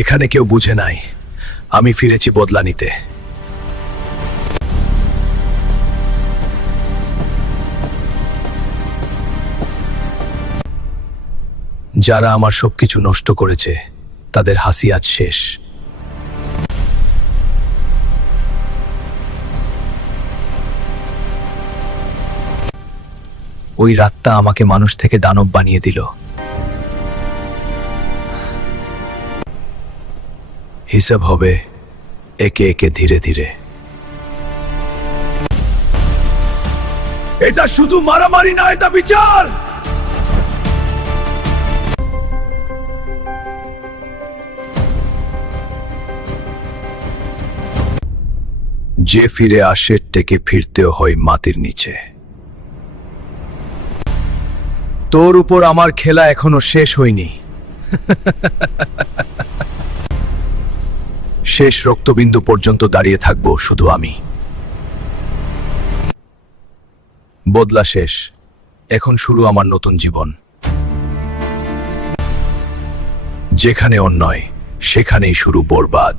এখানে কেউ বুঝে নাই আমি ফিরেছি বদলা নিতে। যারা আমার সবকিছু নষ্ট করেছে তাদের হাসি আজ শেষ। ওই রাতটা আমাকে মানুষ থেকে দানব বানিয়ে দিল। হিসাব হবে একে একে ধীরে ধীরে। এটা শুধু মারামারি না, এটা বিচার। যে ফিরে আসে টেকে ফিরতেও হয় মাটির নিচে। তোর উপর আমার খেলা এখনো শেষ হয়নি। শেষ রক্তবিন্দু পর্যন্ত দাঁড়িয়ে থাকবো শুধু আমি। বদলা শেষ, এখন শুরু আমার নতুন জীবন। যেখানে অন্যায় সেখানেই শুরু বরবাদ।